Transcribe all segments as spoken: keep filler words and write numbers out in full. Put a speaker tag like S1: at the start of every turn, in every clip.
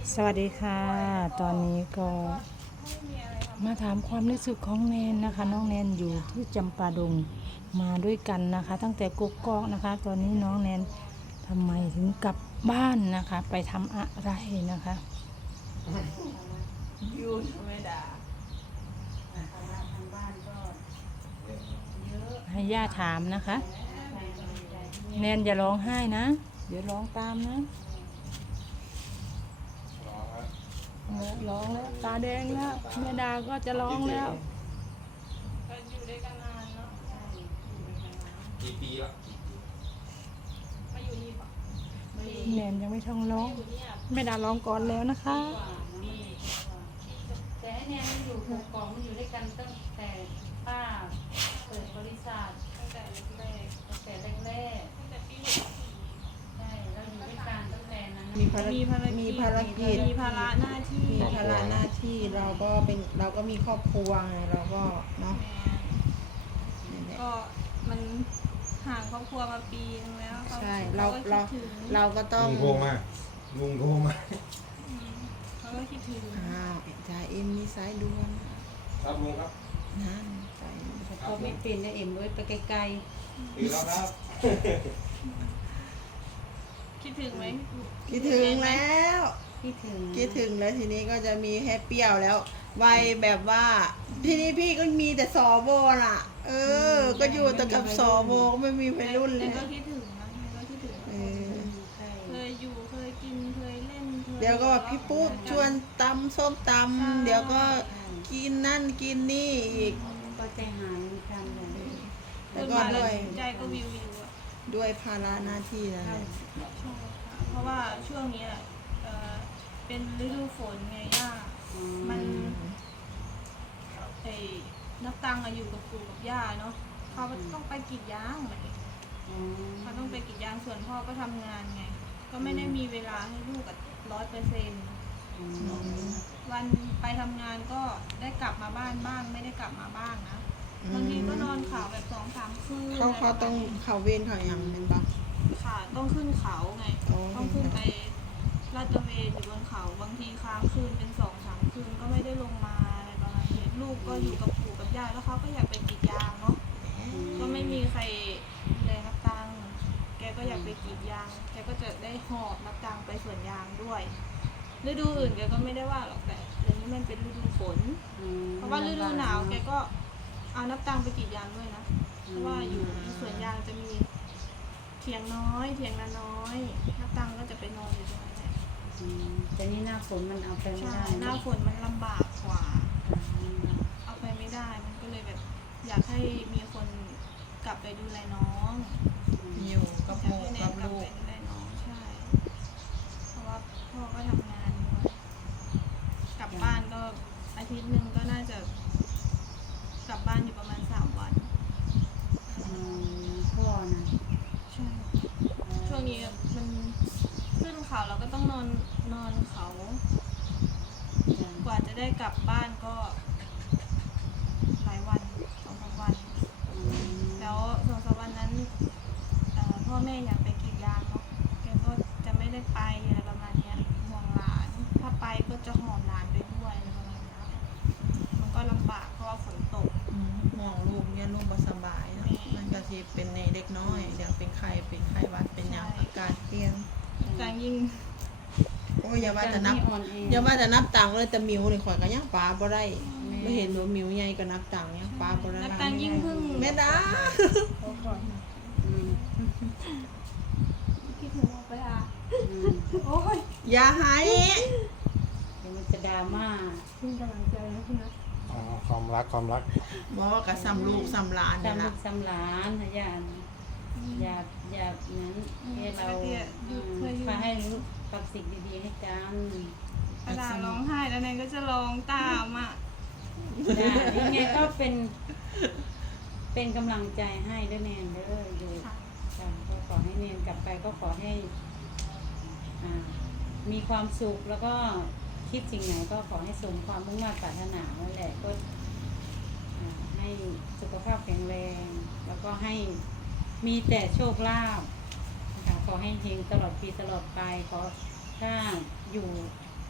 S1: สวัสดีค่ะ ตอนนี้ก็มาถามความรู้สึกของแนนนะคะ น้องแนนอยู่ที่จำปาดงมาด้วยกันนะคะ ตั้งแต่กกอกนะคะ ตอนนี้น้องแนนทำไมถึงกลับบ้านนะคะ ไปทำอะไรนะคะ
S2: อยู่ธรรมดา
S1: ให้ย่าถามนะคะ แนนอย่าร้องไห้นะ เดี๋ยวร้องตามนะร้องแล้วตาแดงแล้วแม่ดาก็จะร้องแล้ว
S2: ก็อยู่ด้วยกันนานเนาะ
S3: กี่ปีละ
S2: มาอยู่นี่ปะ
S1: แนนยังไม่ท้องร้องแม่ดาร้องก่อนแล้วนะคะ
S4: แต่ให้แนนมันอยู่ถูกกล่องมันอยู่ด้วยกันตั้งแต่ป้าเปิดบริษัท
S2: ตั้งแต่แรก
S4: ตั้งแต่แรก
S2: ๆตั้งแต่ปีหกสี่
S4: ๆใช่เราอยู่ด้วยกันตั้งแต่นั้น
S5: มีภาร
S2: มีภารกิจ
S5: มีภารกิจ
S2: มีภาระหน้าที่
S5: มีภาระหน้าที่เราก็เป็นเราก็มีครอบครัวไงเราก็เนาะ
S2: แม่
S5: นั่นแหละ
S2: ก็มันห่างครอบครัวมาปีนึงแล้วข
S5: ใช่เรา
S2: ก็
S5: เรา
S2: คิดถึง
S5: เราก็ต้อง
S3: ลุงโทรมาลุงโทรมา
S2: อืมเขาก็คิดถึง
S5: อ้าวจ่าเอ็มมีสายด่วน
S3: ครับลุงครับ
S5: นั่นจ่าเอ็ม
S4: เขาไม่เป็นนะเอ็มด้วยไปไกล
S3: ตื่นแล้วครับ
S2: คิดถึงไหม
S5: คิดถึงแล้ว
S4: ๆที่ถึง
S5: คิดถึงแล้วทีนี้ก็จะมีแฮปปี้ยวแล้ววัยแบบว่าทีนี้พี่ก็มีแต่สอโบน่ะ เออ ก็อยู่แต่กับสอโบก็ไม่มีวัยรุ่นเล
S2: แต่
S5: ย
S2: ก็คิดถึงนะแต่ก็คิดถึง
S5: เออ
S4: ใช่
S2: เคยอยู่เคยกินเคยเล่นค
S5: เดี๋ยวก็พี่ปุ๊บชวนตำส้มตำเดี๋ยวก็กินนั่นกินนี่อีก
S4: ก็ใจหายเหมือนกันเลย
S5: แล้
S2: ตื่
S5: วน ก็
S2: มาแล้
S5: ด้
S2: ว
S5: วย
S2: ใจก็วิววิวอะ
S5: ด้วยภาระหน้าที่นั่นแหละ
S2: ใช่ค่ะเพราะว่าช่วงนี้เอ่อเป็นฤดูฝนไงย่ามันไอ้นับตังอะอยู่กับปู่กับย่าเนาะเขาต้องไปกรีดยางเหมือน
S4: อืม
S2: เขาต้องไปกรีดยางส่วนพ่อก็ทำงานไง ก็ไม่ได้มีเวลาให้ลูกกับร้อยเปอร์เซ็นต์
S4: อืม
S2: วันไปทำงานก็ได้กลับมาบ้านบ้าง ไม่ได้กลับมาบ้างนะบางทีก็นอนข่าวแบบสองสามคืน
S5: เขาเขาต้องเขาเวรเขาอย่างเป็นบ้าง
S2: ค่ะต้องขึ้นเขาไง
S5: อ๋อ
S2: ต้องขึ้นไปลาดตระเวนอยู่บนเขาบางทีค้างคืนเป็นสองสามคืนก็ไม่ได้ลงมาอะไรประมาณนี้ลูกก็อยู่กับปู่กับย่าแล้วเขาก็อยากไปกรีดยางเนาะก็ไม่มีใครดูแลนับตังค์แกก็อยากไปกรีดยางแกก็จะได้หอบนับตังค์ไปสวนยางด้วยฤดูอื่นแกก็ไม่ได้ว่าหรอกแต่เดี๋ยวนี้มันเป็นฤดูฝน
S4: อืม
S2: เพราะว่าฤดูหนาวแกก็เอานับตังค์ไปกรีดยางด้วยนะเพราะว่าอยู่ในสวนยางจะมีเถียงน้อยเถียงนาน้อยนับตังค์ก็จะไปนอนอยู่ตรงนั้นแหละ
S4: อืมแต่นี่หน้าฝนมันเอาไปไม่
S2: ใช่
S4: ได้
S2: หน้าฝนมันลำบากกว่า เอาไปไม่ได้ มันก็เลยแบบ อยากให้มีคนกลับไปดูแลน้อง
S5: อยู่กับ
S2: อยา
S5: โม
S2: กให้แน
S5: กัน บ
S2: กลับ
S5: ลู
S2: ไป
S5: ก
S2: ดูแลน้องใช่ เพราะว่าพ่อก็ทำงานด้วยกลับบ้านก็อาทิตย์หนึ่งก็น่าจะ กลับบ้านอยู่ประมาณสามวัน
S4: อืมพ่อนะ
S2: ใช่ ช่วงนี้มันขึ้นเขาเราก็ต้องนอนนอนเขา กว่าจะได้กลับบ้านก็หลายวันสองสามวัน
S4: อืม
S2: แล้วสองสามวันนั้นเอ่อพ่อแม่อยากไปกรีดยางเนาะแกก็จะไม่ได้ไปอะไรประมาณเนี้ยห่วงหลาน ถ้าไปก็จะหอมหลานไปด้วยอะไรประมาณเนี้ยมันก็ลำบากเพราะว่าฝนตก
S5: อืมห่วงลูกเนี่ยลูกบ่สบายเนาะมันก็สิเป็นในเด็กน้อยเดี๋ยวเป็นไข้เป็นไข้หวัดเป็นหยังอากาศเปลี่ยน
S2: จางยิ่ง
S5: โอ้ยอย่าว่าแต่นับ
S4: ที่อ่อนแอ
S5: อย่าว่าแต่นับตังค์เลยแต่มิวนี่ข่อยก็ยังปลาบ่ได้ไม่เห็นว่ามิวใหญ่ก็นับตังค์ยังปลาบ่ได้
S2: นับตังยิ่งเพิ่ง
S5: แม่ดา
S4: อืม
S2: คิดถึงออกไปอ่ะ
S4: อืม
S2: โอ้ย
S5: อย่าหาย
S4: เดี๋ยวมันจะดราม่า
S2: ขึ้นกำลังใจนะคุณนะ
S3: อ๋อความรักความรัก
S5: บ่ก็ซ้ำลูกซ้ำหลานนี่
S4: จำลู
S5: ล่ะ
S4: กจำหลานนะอย่าอย่าอย่านั้นให้เราอืมมาให้รู้กับสิ่งดีๆให้กัน
S2: กระดาษร้องไห้แล้วแนนก็จะร้องตามอ่ะ
S4: จ้ะนี่ไงก็เป็น เป็นกำลังใจให้ด้วยแนนเด้ออยู่
S2: ค่ะ
S4: จ้ะก็ขอให้เนนกลับไปก็ขอให้อ่ามีความสุขแล้วก็คิดสิ่งไหนก็ขอให้สมความมุ่งมั่นปรารถนานั่นแหละก็อ่าให้สุขภาพแข็งแรง แล้วก็ให้มีแต่โชคลาภนะคะขอให้เฮงตลอดปีตลอดไปขอถ้าอยู่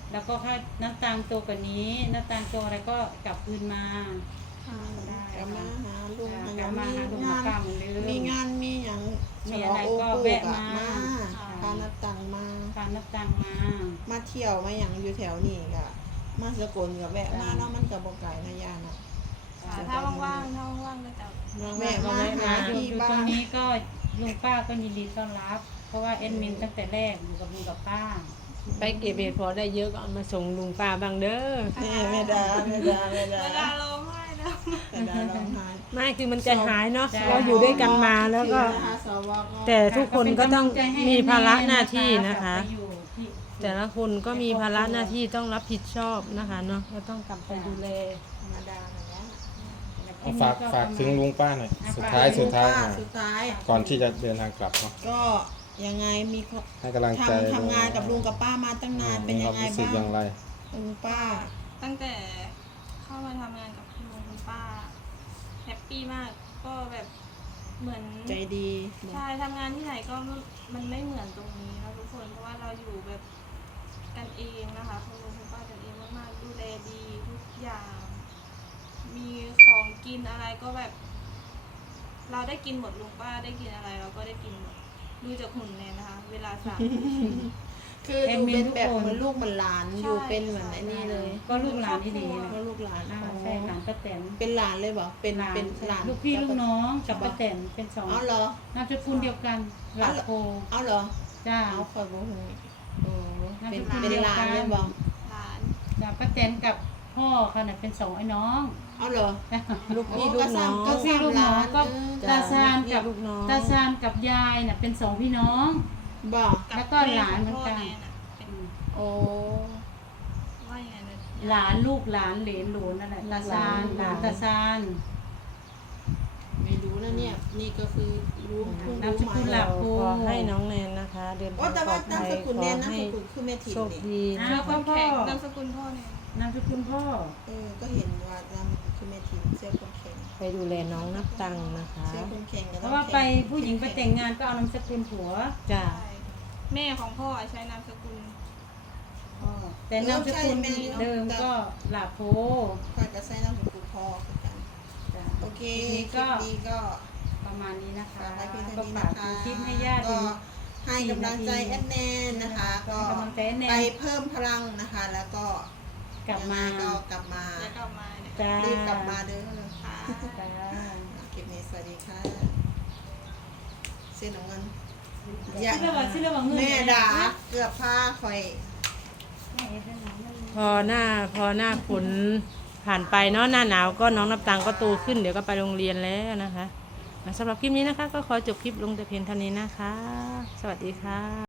S4: แล้วก็ถ้าน้ำตาลโตกว่านี้น้ำตาลโตอะไรก็กลับคืนมา
S2: ค่ะ
S4: ได้
S5: กลับมาหาลุง
S4: ค่ะ
S5: มัน
S4: กลั
S5: ยั
S4: บ
S5: ง
S4: มา
S5: มี
S4: หาลุง
S5: งาม
S4: าน ป้าเหมือนเดิม
S5: มีงานมีอย่าง
S4: มีอะไรก็แวะมา
S5: มาพานับตังมา
S4: พาน้ำตาลมา
S5: มาเที่ยวมาอย่างอยู่แถวนี้ก็มาสกลกับแวะมาเนาะมันกับบ่ไก่นะยาเนาะ
S2: ค่ะถ้าว่างๆถ้าว่างๆก็จะ
S5: มาแวะมา
S4: มา
S5: หา
S4: อยู่
S5: ที่
S4: อยู่
S5: บ้า
S4: ตรง
S5: น
S4: นี้ก็ลุงป้าก็ยินดีต้อนรับ เพราะว่าเอ็นมินตั้งแต่แรกอยู่กับลุงกับป้า
S6: ไปเก็บเห็ดพอได้เยอะก็เอามาส่งลุงป้าบ้างเด้อ
S5: แม่แม่ดาแม่ดาแม่ดา
S2: เวลาร้องไห้นะ
S5: แม่ดาร้องไห้
S6: ไม่คือมันใจหายเนาะ
S4: ใช่
S6: เราอยู่ด้วยกันมาแล้วก็
S5: นะคะสวก็
S6: แต่ทุกคนก็ต้อง
S4: เป็นกำลังใจให้
S6: มีภาระ
S4: แม่
S6: หน้าที่นะคะ
S4: กลับไปอยู่ที่
S6: แต่ละคนก็มีภาระหน้าที่ต้องรับผิดชอบนะคะเนาะก็ต้องกลับไปดูแล
S5: ธรรมดาอย่างเงี้ย
S3: เอาฝากฝากถึงลุงป้าหน่อย
S4: อ่ะ
S3: สุดท้ายสุดท้าย
S5: ป้
S3: อ่ะ
S5: สุดท้าย
S3: ก่อนที่จะเดินทางกลับเนาะ
S5: ก็ยังไงมีข้อ
S3: ให้กำลังใจ
S5: ทำทำงานกับลุงกับป้ามาตั้งนานเป็น
S3: มีค
S5: ยั
S3: วาม
S5: งไง
S3: รู้สึก
S5: บ้า
S3: อย่าง งไร
S5: ลุงป้า
S2: ตั้งแต่เข้ามาทำงานกับคุณลุงคุณป้าแฮปปี้มากก็แบบเหมือน
S5: ใจดี
S2: ใช่ทำงานที่ไหนก็มันไม่เหมือนตรงนี้นะทุกคนเพราะว่าเราอยู่แบบกันเองนะคะคุณลุงคุณป้ากันเองมากๆดูแลดีทุกอย่าง มีของกินอะไรก็แบบ เราได้กินหมดลุงป้าได้กินอะไร เราก็ได้กินหมดดูจากหุ่นแนนนะคะ เวลาสั่ง
S5: คือดูเป็นแบบเหมือนลูกเหมือนหลานอยู่เป็นเหมือนไอ้นี่เลย
S4: ก็ลูกหลานที่ดีนะ
S5: ก็ลูกหลาน
S4: อ่า
S5: อ๋อ
S4: ใช่หลานป้าแตน
S5: เป็นหลานเลยบอกเป็น
S4: หลาน
S5: เป็นหลาน
S4: ลูกพี่ลูกน้องกับป้าแตนเป็นสอง
S5: อ๋อเหรอ
S4: นามสกุลเดียวกันหลานโพ
S5: เอาเหรอ
S4: จ้า
S5: เอาคอยบอกหูโอ้เป็น
S4: นามสกุล
S5: เป็น
S4: เดียว
S5: หลาน
S4: กัน
S5: เลยบอก
S2: หลาน
S4: จ้าป้าแตนกับพ่อเขาน่ะเป็นสองไอ้น้อง
S5: เอาเหรอ
S6: ลูกพี่ลูกน้อง
S5: ก็
S4: ลูกพี่ลูกน้องก็
S5: เออ
S4: ตาซานกับ
S6: ลูกน้อง
S4: ตาซานกับยายน่ะเป็นสองพี่น้อง
S5: บอก
S2: กับ
S4: แล้วก็หลานเหมือนกัน
S2: แม่ของพ่อแนนอะเป็น
S5: โอ้
S2: ว่ายังไงนะ
S4: หลานลูกหลานเหลนหลนนั่นแหละตาซานหลานตาซาน
S5: ไม่รู้นะเนี่ย นี่ก็คือรู้เพิ่ง
S4: นาม
S5: รู้
S4: สกุลหลั
S5: มา
S4: บ
S6: ขอให้น้องแนนนะคะ เดิน
S5: โอ้
S6: ทาง
S5: แต่
S6: ปล
S5: ว่า
S6: อด
S5: นาม
S6: ภัย
S5: สกุล
S6: ข
S5: เนี่
S6: อย
S5: นาม
S6: ให้
S5: สกุลคือแม่ถิ่น
S6: โชค
S5: นี่
S6: ดี
S4: อ้าวก็พ่อ
S2: แข็งนามสกุลพ่อเนี่ย
S4: นามสกุลพ่อ
S5: เออ ก็เห็นว่านามสกุลคือแม่ถิ่นเสื้อคนแข็ง
S6: ไปดูแลน้องนับตังค์นะคะ
S5: เสื้อคนแข็งก็
S4: เพ
S5: ต้อง
S4: ราะว่าไป
S5: แข็ง
S4: ผู้หญิงไปแต่งงานก็เอานามสกุลผัว
S6: จ้า
S2: ใช่แม่ของพ่อใช้นามสกุล
S4: พ่อแต่นามสกุลเดิมก็หลาโพ
S5: คอยจะใส่นามสกุลพ่อคือกัน
S4: จ้ะ
S5: โอเค
S4: ทีนี้
S5: คลิ
S4: ก็
S5: ปนี้ก็
S4: ประมาณนี้นะคะ
S5: ฝากไว้เพียงเท่า
S4: ก็
S5: นี้
S4: ฝา
S5: นะ
S4: ก
S5: คะ
S4: คลิปให้ญาติ
S5: ก็
S4: ดู
S5: ให้กำลังใจแอดแนนนะคะ ก็
S4: ให้กำลังใจแอดแนน
S5: ไปเพิ่มพลังนะคะ แล้วก็
S4: กลับมา
S5: ยังไงก็กลับมา
S2: แล้วกลับมาเนี่ย
S4: จ้า
S5: รีบกลับมาเด้อ
S2: ค่ะ
S4: จ้า
S5: คลิปนี้สวัสดีค่ะเส้นของเงิน
S4: ชื่อเรื่องว่าชื่อเรื่องว่าเงิน
S5: แม่ด่าเกือบพาคอย
S4: แม่เอ็ดให้น้องมัน
S6: พอหน้าพอหน้าฝนผ่านไปเนาะหน้าหนาวก็น้องนับตังค์ก็โตขึ้นเดี๋ยวก็ไปโรงเรียนแล้วนะคะสำหรับคลิปนี้นะคะ ก็ขอจบคลิปลงแต่เพียงเท่านี้นะคะ สวัสดีค่ะ